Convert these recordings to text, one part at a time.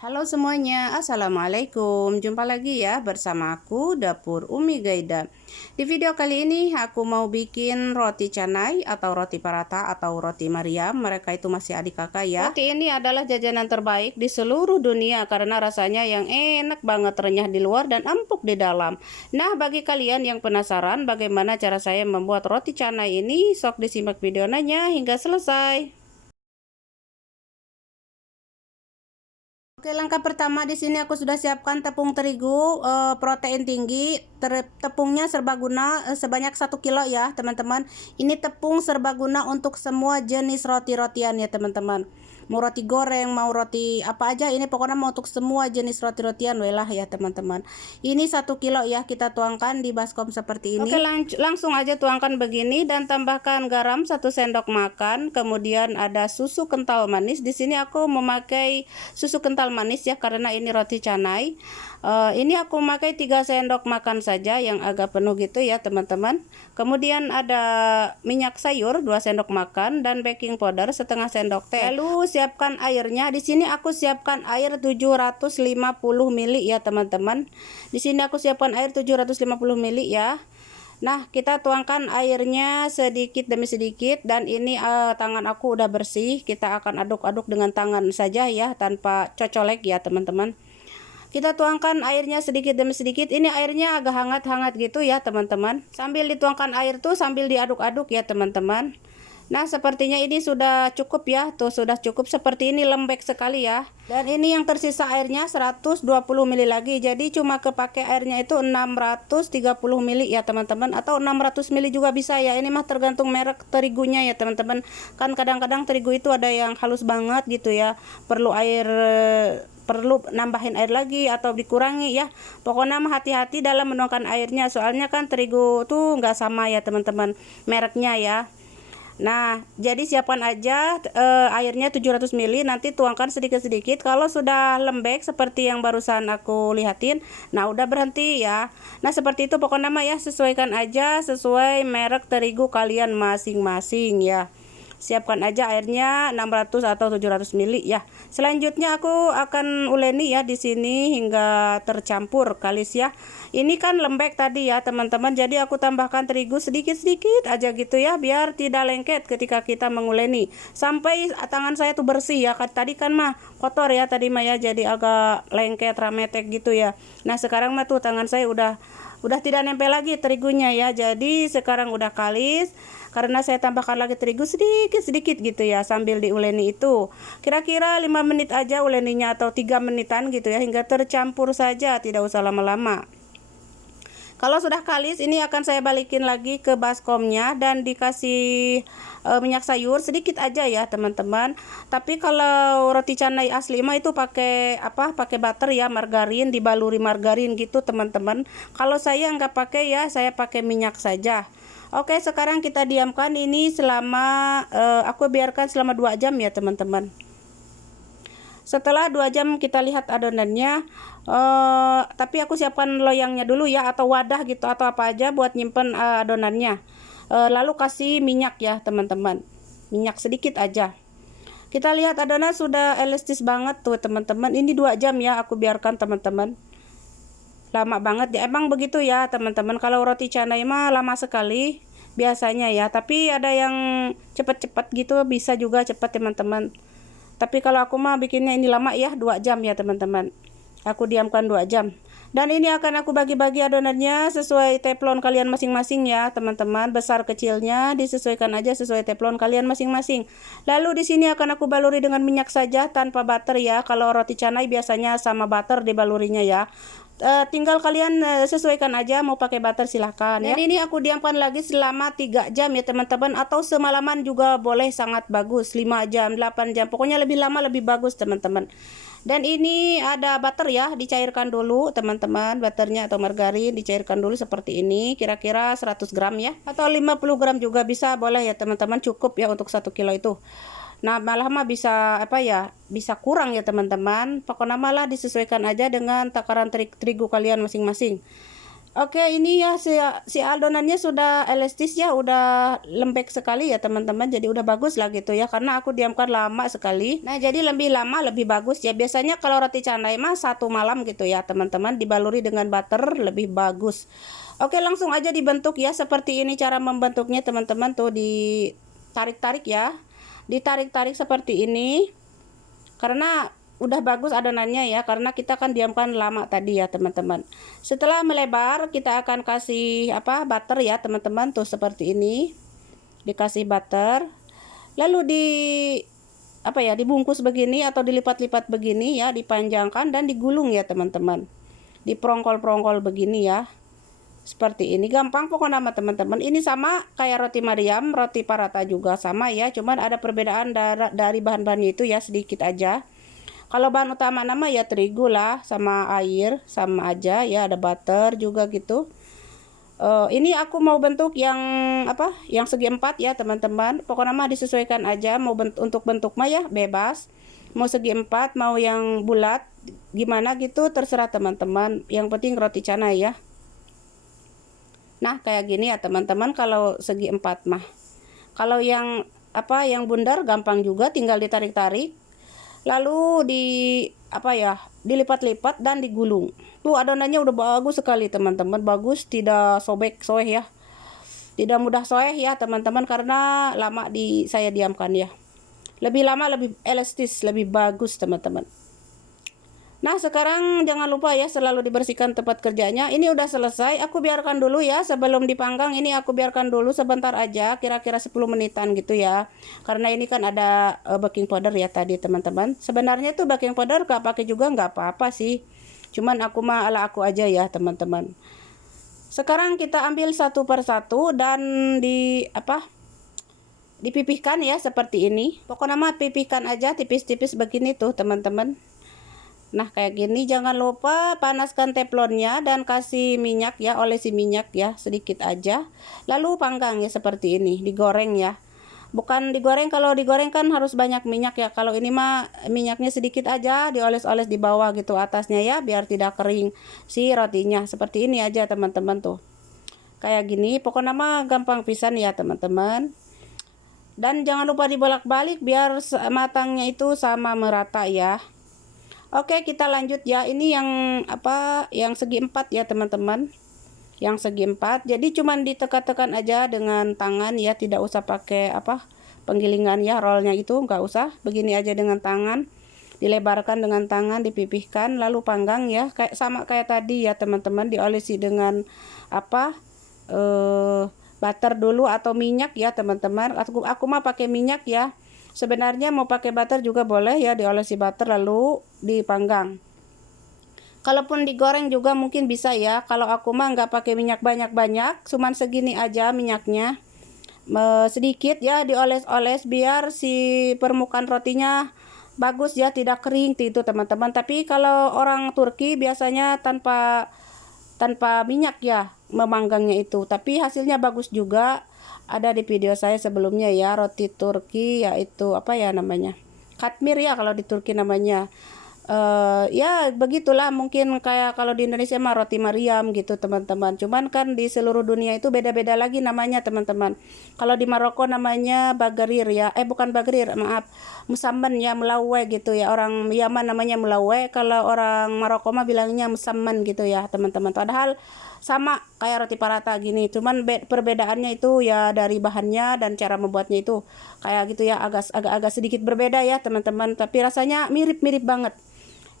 Halo semuanya, Assalamualaikum. Jumpa lagi ya bersama aku Dapur Umi Gaida. Di video kali ini aku mau bikin roti canai atau roti parata atau roti Mariam. Mereka itu masih adik kakak ya. Roti ini adalah jajanan terbaik di seluruh dunia karena rasanya yang enak banget, renyah di luar dan empuk di dalam. Nah, bagi kalian yang penasaran bagaimana cara saya membuat roti canai ini, sok disimak videonya hingga selesai. Oke, langkah pertama di sini aku sudah siapkan tepung terigu protein tinggi. Tepungnya serbaguna sebanyak 1 kilo ya, teman-teman. Ini tepung serbaguna untuk semua jenis roti-rotian ya, teman-teman. Mau roti goreng, mau roti apa aja, ini pokoknya mau untuk semua jenis roti-rotian welah ya, teman-teman. Ini 1 kilo ya, kita tuangkan di baskom seperti ini. Oke, langsung aja tuangkan begini dan tambahkan garam 1 sendok makan. Kemudian ada susu kental manis. Di sini aku memakai susu kental manis ya karena ini roti canai. Ini aku memakai 3 sendok makan saja yang agak penuh gitu ya, teman-teman. Kemudian ada minyak sayur 2 sendok makan dan baking powder setengah sendok teh. Lalu siapkan airnya. Di sini aku siapkan air 750 ml ya, teman-teman. Di sini aku siapkan air 750 ml ya. Nah, kita tuangkan airnya sedikit demi sedikit dan ini tangan aku udah bersih. Kita akan aduk-aduk dengan tangan saja ya, tanpa cocolek ya, teman-teman. Kita tuangkan airnya sedikit demi sedikit. Ini airnya agak hangat-hangat gitu ya, teman-teman. Sambil dituangkan air tuh sambil diaduk-aduk ya, teman-teman. Nah, sepertinya ini sudah cukup ya. Tuh sudah cukup, seperti ini lembek sekali ya. Dan ini yang tersisa airnya 120 ml lagi. Jadi cuma kepake airnya itu 630 ml ya, teman-teman, atau 600 ml juga bisa ya. Ini mah tergantung merek terigunya ya, teman-teman. Kan kadang-kadang terigu itu ada yang halus banget gitu ya. Perlu nambahin air lagi atau dikurangi ya. Pokoknya hati-hati dalam menuangkan airnya, soalnya kan terigu tuh nggak sama ya, teman-teman, mereknya ya. Nah, jadi siapkan aja airnya 700 ml, nanti tuangkan sedikit-sedikit. Kalau sudah lembek seperti yang barusan aku lihatin, nah udah berhenti ya. Nah, seperti itu pokoknya mah ya, sesuaikan aja sesuai merek terigu kalian masing-masing ya. Siapkan aja airnya 600 atau 700 ml ya. Selanjutnya aku akan uleni ya di sini hingga tercampur kalis ya. Ini kan lembek tadi ya, teman-teman. Jadi aku tambahkan terigu sedikit-sedikit aja gitu ya, biar tidak lengket ketika kita menguleni. Sampai tangan saya tuh bersih ya. Tadi kan mah kotor ya tadi mah ya, jadi agak lengket rametek gitu ya. Nah, sekarang mah tuh tangan saya udah tidak nempel lagi terigunya ya. Jadi sekarang udah kalis karena saya tambahkan lagi terigu sedikit-sedikit gitu ya sambil diuleni itu. Kira-kira 5 menit aja uleninya atau 3 menitan gitu ya, hingga tercampur saja, tidak usah lama-lama. Kalau sudah kalis, ini akan saya balikin lagi ke baskomnya dan dikasih minyak sayur sedikit aja ya, teman-teman. Tapi kalau roti canai asli mah itu pakai apa? Pakai butter ya, margarin, dibaluri margarin gitu, teman-teman. Kalau saya nggak pakai ya, saya pakai minyak saja. Oke, sekarang kita diamkan ini selama aku biarkan selama 2 jam ya, teman-teman. Setelah 2 jam kita lihat adonannya. Tapi aku siapkan loyangnya dulu ya, atau wadah gitu atau apa aja buat nyimpen adonannya. Lalu kasih minyak ya, teman-teman, minyak sedikit aja. Kita lihat adonan sudah elastis banget tuh, teman-teman. Ini 2 jam ya aku biarkan, teman-teman. Lama banget ya, emang begitu ya, teman-teman. Kalau roti canai mah lama sekali biasanya ya, tapi ada yang cepet-cepet gitu, bisa juga cepet, teman-teman. Tapi kalau aku mah bikinnya ini lama ya, 2 jam ya, teman-teman. Aku diamkan 2 jam. Dan ini akan aku bagi-bagi adonannya sesuai teflon kalian masing-masing ya, teman-teman. Besar kecilnya disesuaikan aja sesuai teflon kalian masing-masing. Lalu di sini akan aku baluri dengan minyak saja tanpa butter ya. Kalau roti canai biasanya sama butter dibalurinya ya. Tinggal kalian sesuaikan aja, mau pakai butter silahkan ya. Dan ini aku diamkan lagi selama 3 jam ya, teman-teman, atau semalaman juga boleh, sangat bagus. 5 jam, 8 jam, pokoknya lebih lama lebih bagus, teman-teman. Dan ini ada butter ya, dicairkan dulu, teman-teman. Butternya atau margarin dicairkan dulu seperti ini, kira-kira 100 gram ya, atau 50 gram juga bisa, boleh ya, teman-teman. Cukup ya untuk 1 kilo itu. Nah, malah mah bisa apa ya, bisa kurang ya, teman-teman. Pokoknya malah disesuaikan aja dengan takaran terigu kalian masing-masing. Oke, ini ya si adonannya sudah elastis ya, udah lembek sekali ya teman-teman. Jadi udah bagus lah gitu ya, karena aku diamkan lama sekali. Nah, jadi lebih lama lebih bagus ya. Biasanya kalau roti canai mah 1 malam gitu ya teman-teman, dibaluri dengan butter lebih bagus. Oke, langsung aja dibentuk ya. Seperti ini cara membentuknya teman-teman, tuh ditarik-tarik ya. Ditarik-tarik seperti ini. Karena udah bagus adonannya ya, karena kita kan diamkan lama tadi ya teman-teman. Setelah melebar kita akan kasih butter ya teman-teman, tuh seperti ini. Dikasih butter, lalu dibungkus begini atau dilipat-lipat begini ya, dipanjangkan dan digulung ya teman-teman. Diperongkol-perongkol begini ya. Seperti ini, gampang pokoknya nama teman-teman. Ini sama kayak roti Mariam, roti paratha juga sama ya, cuman ada perbedaan dari bahan-bahannya itu ya, sedikit aja. Kalau bahan utama nama ya terigu lah, sama air sama aja ya, ada butter juga gitu. Ini aku mau bentuk yang yang segi 4 ya teman-teman. Pokoknya mah disesuaikan aja, mau untuk bentuk mah ya bebas. Mau segi 4, mau yang bulat, gimana gitu terserah teman-teman. Yang penting roti canai ya. Nah, kayak gini ya teman-teman kalau segi 4 mah. Kalau yang yang bundar gampang juga, tinggal ditarik-tarik. Lalu dilipat-lipat dan digulung. Tuh adonannya udah bagus sekali teman-teman, bagus, tidak sobek soeh ya. Tidak mudah soeh ya teman-teman, karena lama saya diamkan ya. Lebih lama lebih elastis, lebih bagus teman-teman. Nah, sekarang jangan lupa ya selalu dibersihkan tempat kerjanya. Ini udah selesai, aku biarkan dulu ya sebelum dipanggang. Ini aku biarkan dulu sebentar aja, kira-kira 10 menitan gitu ya. Karena ini kan ada baking powder ya tadi teman-teman. Sebenarnya tuh baking powder gak pakai juga nggak apa-apa sih. Cuman aku mah ala aku aja ya teman-teman. Sekarang kita ambil satu per satu dan dipipihkan ya seperti ini. Pokoknya mah pipihkan aja tipis-tipis begini tuh teman-teman. Nah, kayak gini. Jangan lupa panaskan teflonnya dan kasih minyak ya, olesi minyak ya, sedikit aja. Lalu panggang ya seperti ini, digoreng ya. Bukan digoreng, kalau digoreng kan harus banyak minyak ya. Kalau ini mah minyaknya sedikit aja, dioles-oles di bawah gitu atasnya ya, biar tidak kering si rotinya. Seperti ini aja teman-teman tuh. Kayak gini, pokoknya mah gampang pisan ya teman-teman. Dan jangan lupa dibolak-balik biar matangnya itu sama merata ya. Oke, kita lanjut ya. Ini yang segi 4 ya teman-teman. Yang segi 4. Jadi cuman ditekan-tekan aja dengan tangan ya, tidak usah pakai penggilingan ya, rollnya itu nggak usah. Begini aja dengan tangan. Dilebarkan dengan tangan, dipipihkan, lalu panggang ya. Sama kayak tadi ya teman-teman, diolesi dengan butter dulu atau minyak ya teman-teman. Aku mah pakai minyak ya. Sebenarnya mau pakai butter juga boleh ya, diolesi butter lalu dipanggang. Kalaupun digoreng juga mungkin bisa ya. Kalau aku mah nggak pakai minyak banyak-banyak, cuman segini aja minyaknya. Sedikit ya, dioles-oles biar si permukaan rotinya bagus ya, tidak kering itu teman-teman. Tapi kalau orang Turki biasanya tanpa minyak ya memanggangnya itu, tapi hasilnya bagus juga. Ada di video saya sebelumnya ya, roti Turki, yaitu namanya katmir ya kalau di Turki namanya. Ya begitulah, mungkin kayak kalau di Indonesia mah roti Mariam gitu teman-teman. Cuman kan di seluruh dunia itu beda-beda lagi namanya teman-teman. Kalau di Maroko namanya bagarir ya, bukan bagarir, maaf, musamman ya, melawe gitu ya. Orang Yaman namanya melawe, kalau orang Maroko mah bilangnya musamman gitu ya teman-teman. Padahal sama kayak roti paratha gini, cuman perbedaannya itu ya dari bahannya dan cara membuatnya itu kayak gitu ya, agak sedikit berbeda ya teman-teman, tapi rasanya mirip-mirip banget.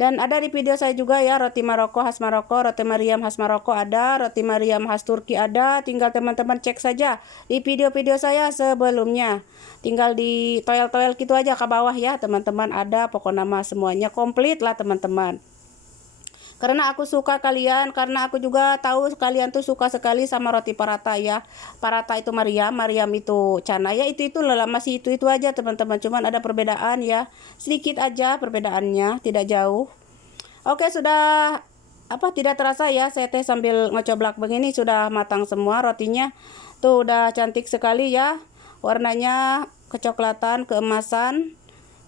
Dan ada di video saya juga ya, roti Maroko khas Maroko, roti Mariam khas Maroko ada, roti Mariam khas Turki ada. Tinggal teman-teman cek saja di video-video saya sebelumnya. Tinggal di toel-toel gitu aja ke bawah ya teman-teman, ada pokoknya mah semuanya komplit lah teman-teman. Karena aku suka kalian, karena aku juga tahu kalian tuh suka sekali sama roti paratha ya. Paratha itu Mariam, Mariam itu Cana ya, itu lah, masih itu aja teman-teman. Cuman ada perbedaan ya, sedikit aja perbedaannya, tidak jauh. Oke, sudah tidak terasa ya, saya teh sambil ngecoblak begini sudah matang semua rotinya. Tuh udah cantik sekali ya, warnanya kecoklatan, keemasan.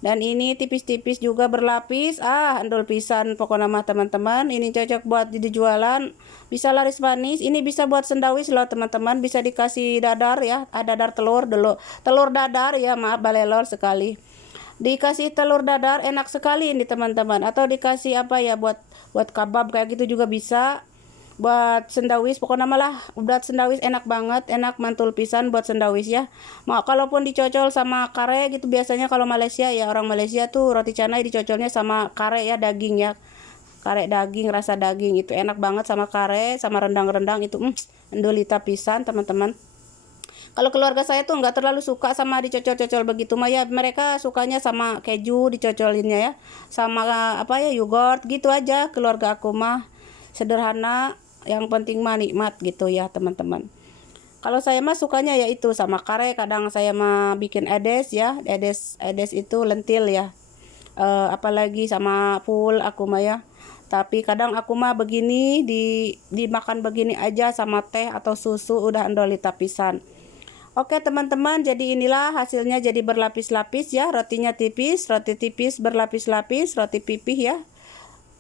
Dan ini tipis-tipis juga berlapis. Endol pisan pokoknya mah teman-teman. Ini cocok buat dijualan. Bisa laris manis. Ini bisa buat sendawis loh teman-teman. Bisa dikasih dadar ya. Dadar telur dulu. Telur dadar ya, maaf balelor sekali. Dikasih telur dadar enak sekali ini teman-teman. Atau dikasih apa ya, buat kabab kayak gitu juga bisa. Buat sendawis pokoknya malah buat sendawis enak banget, enak mantul pisan buat sendawis ya. Mau kalaupun dicocol sama kare gitu, biasanya kalau Malaysia ya, orang Malaysia tuh roti canai dicocolnya sama kare ya, daging ya, kare daging, rasa daging itu enak banget sama kare, sama rendang-rendang itu endolita pisan teman-teman. Kalau keluarga saya tuh nggak terlalu suka sama dicocol-cocol begitu mah ya, mereka sukanya sama keju dicocolinnya ya, sama apa ya, yogurt gitu aja. Keluarga aku mah sederhana, yang penting mah nikmat gitu ya teman-teman. Kalau saya mah sukanya ya itu sama kare, kadang saya mah bikin edes ya, edes itu lentil ya, apalagi sama full aku mah ya. Tapi kadang aku mah begini dimakan begini aja sama teh atau susu, udah endolita pisan. Oke teman-teman, jadi inilah hasilnya, jadi berlapis-lapis ya, rotinya tipis, roti tipis berlapis-lapis, roti pipih ya,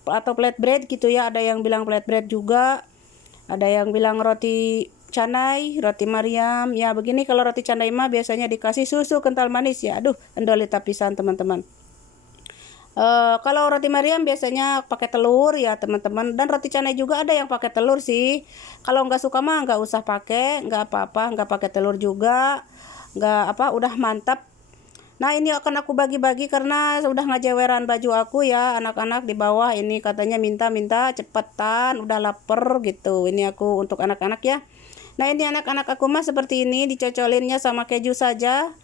atau flatbread gitu ya, ada yang bilang flatbread juga, ada yang bilang roti canai, roti Mariam ya. Begini kalau roti canai mah biasanya dikasih susu kental manis ya. Aduh, endolita pisan teman-teman. Kalau roti Mariam biasanya pakai telur ya teman-teman, dan roti canai juga ada yang pakai telur sih. Kalau nggak suka mah nggak usah pakai, nggak apa-apa, nggak pakai telur juga, nggak apa, udah mantap. Nah ini akan aku bagi-bagi karena udah ngajeweran baju aku ya, anak-anak di bawah ini katanya minta cepetan, udah lapar gitu. Ini aku untuk anak-anak ya. Nah ini anak-anak aku mah seperti ini, dicocolinnya sama keju saja,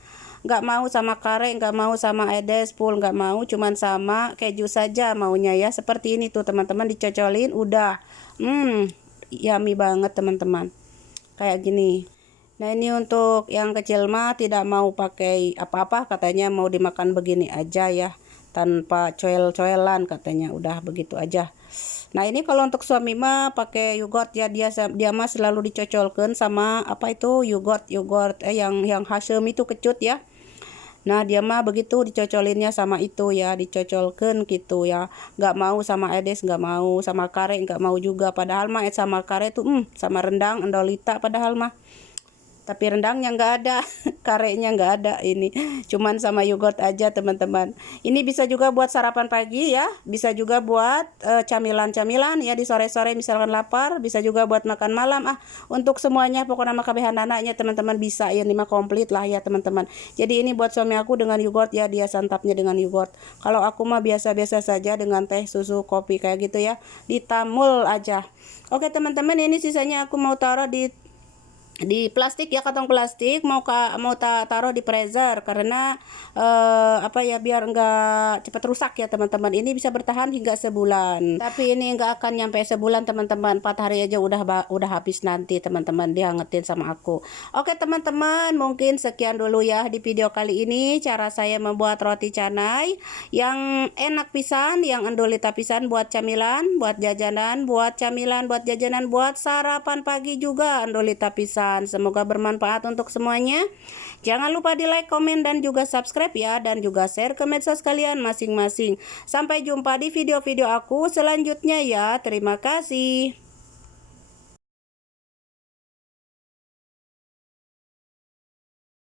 nggak mau sama kare, nggak mau sama edes full, nggak mau, cuman sama keju saja maunya ya. Seperti ini tuh teman-teman, dicocolin udah yummy banget teman-teman, kayak gini. Nah ini untuk yang kecil mah tidak mau pakai apa-apa, katanya mau dimakan begini aja ya, tanpa coel-coelan katanya, udah begitu aja. Nah ini kalau untuk suami mah pakai yogurt ya, dia mah selalu dicocolkan sama apa itu, yogurt yang Hasem itu kecut ya. Nah dia mah begitu dicocolinnya sama itu ya, dicocolkan gitu ya, nggak mau sama edes, nggak mau sama kare, nggak mau juga. Padahal mah sama kare tuh sama rendang endolita padahal mah, tapi rendangnya nggak ada, karenya nggak ada, ini cuman sama yogurt aja teman-teman. Ini bisa juga buat sarapan pagi ya, bisa juga buat camilan-camilan ya di sore-sore misalkan lapar, bisa juga buat makan malam. Untuk semuanya pokoknya mah kabehan anaknya teman-teman bisa ya, ini mah komplit lah ya teman-teman. Jadi ini buat suami aku dengan yogurt ya, dia santapnya dengan yogurt. Kalau aku mah biasa-biasa saja dengan teh, susu, kopi kayak gitu ya, ditamul aja. Oke teman-teman, ini sisanya aku mau taruh di plastik ya, kantong plastik, mau taruh di freezer karena apa ya, biar enggak cepat rusak ya teman-teman. Ini bisa bertahan hingga sebulan, tapi ini enggak akan nyampe sebulan teman-teman, 4 hari aja udah habis nanti teman-teman, dihangetin sama aku. Oke teman-teman, mungkin sekian dulu ya di video kali ini, cara saya membuat roti canai yang enak pisan, yang endolita pisan, buat camilan, buat jajanan, buat camilan, buat jajanan, buat sarapan pagi juga endolita pisan. Semoga bermanfaat untuk semuanya. Jangan lupa di like, komen, dan juga subscribe ya, dan juga share ke medsos kalian masing-masing. Sampai jumpa di video-video aku selanjutnya ya. Terima kasih.